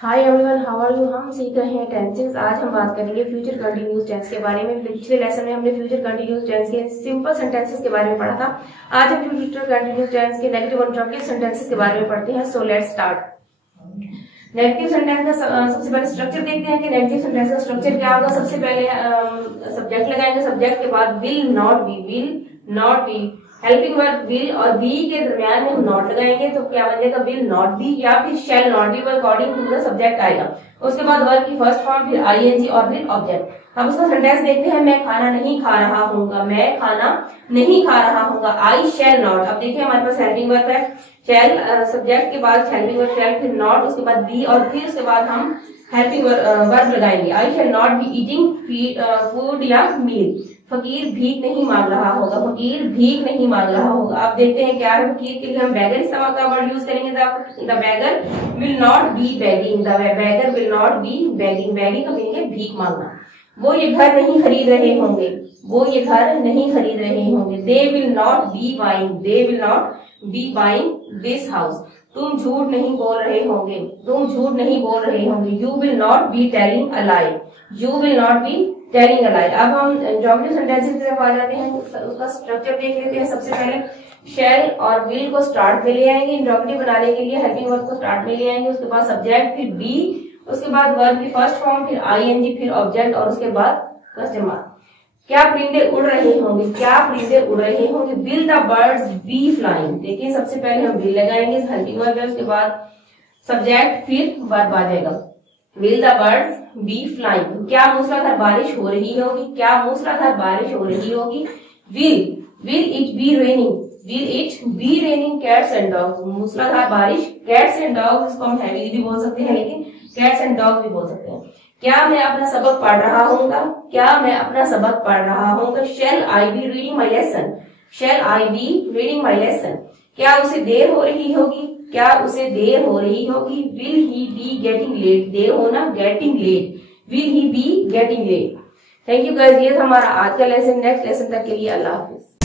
Hi everyone, how are you. हम सीख रहे हैं टेंसेस। आज हम बात करेंगे फ्यूचर कंटिन्यूअस टेंस के बारे में। पिछले लेसन में हमने फ्यूचर कंटिन्यूअस टेंस के सिंपल सेंटेंसेस के बारे में पढ़ा था। आज हम फ्यूचर कंटिन्यूअस टेंस के नेगेटिव और इंटरोगेटिव सेंटेंसेस के बारे में पढ़ते हैं। So let's start. Negative sentence का सबसे पहले स्ट्रक्चर देखते हैं कि नेगेटिव सेंटेंस का स्ट्रक्चर क्या होगा। सबसे पहले सब्जेक्ट लगाएंगे, सब्जेक्ट के बाद will not be helping verb will और बी के दरमियान में हम नॉट लगाएंगे तो क्या बन जाएगा, विल नॉट बी या फिर shall not be according to the subject आएगा। उसके बाद वर्ब की फर्स्ट फॉर्म, फिर आईएनजी और फिर ऑब्जेक्ट। अब उसका सेंटेंस देखते हैं। मैं खाना नहीं खा रहा हूँगा, मैं खाना नहीं खा रहा हूँगा। आई शैल नॉट। अब देखिए हमारे पास हेल्पिंग वर्ब है, शैल सब्जेक्ट के बाद हेल्पिंग वर्ब शैल, फिर नॉट, उसके बाद बी और फिर उसके बाद हम हेल्पिंग वर्ब लगाएंगे। I shall not be eating food या मील। फकीर भीख नहीं मांग रहा होगा, फकीर भीख नहीं मांग रहा होगा। अब देखते हैं क्या है। फकीर के लिए हम बैगर इस्तेमाल का वर्ड यूज करेंगे। The bagger will not B begging, the bagger will not B begging. Begging का मीनिंग है भीख मांगना। वो ये घर नहीं खरीद रहे होंगे, वो ये घर नहीं खरीद रहे होंगे। They will not B buying, they will not B buying this house. तुम झूठ नहीं बोल रहे होंगे, तुम झूठ नहीं बोल रहे होंगे। You will not be telling a lie, you will not be telling a lie. अब हम इंटरोगेटिव सेंटेंसेस की तरफ आ जाते हैं। उसका स्ट्रक्चर देख लेते हैं। सबसे पहले शैल और विल को स्टार्ट में ले आएंगे। इंटरोगेटिव बनाने के लिए हेल्पिंग वर्ब को स्टार्ट में ले आएंगे। उसके बाद सब्जेक्ट, फिर बी, उसके बाद वर्ब की फर्स्ट फॉर्म, फिर आईएनजी, फिर ऑब्जेक्ट और उसके बाद क्वेश्चन मार्क। क्या परिंदे उड़ रहे होंगे, क्या परिंदे उड़ रहे होंगे। Will the birds be flying. देखिए सबसे पहले हम विल लगाएंगे, हेल्पिंग वर्ब है, उसके बाद सब्जेक्ट, फिर वर्ब आ जाएगा। Will the birds be flying. क्या मूसलाधार बारिश हो रही होगी, क्या मूसलाधार बारिश हो रही होगी। Will it be raining, will it be raining cats and dogs. मूसलाधार बारिश, कैट्स एंड डॉग्स इसको हम हैवीली भी बोल सकते हैं, लेकिन कैट्स एंड डॉग भी बोल सकते हैं। क्या मैं अपना सबक पढ़ रहा हूँगा, क्या मैं अपना सबक पढ़ रहा हूँगा। Shall I be reading my lesson, shall I be reading my lesson. क्या उसे देर हो रही होगी, क्या उसे देर हो रही होगी। Will he be getting late, देर होना getting late, will he be getting late. Thank you guys, ये था हमारा आज का लेसन। नेक्स्ट लेसन तक के लिए अल्लाह हाफिज।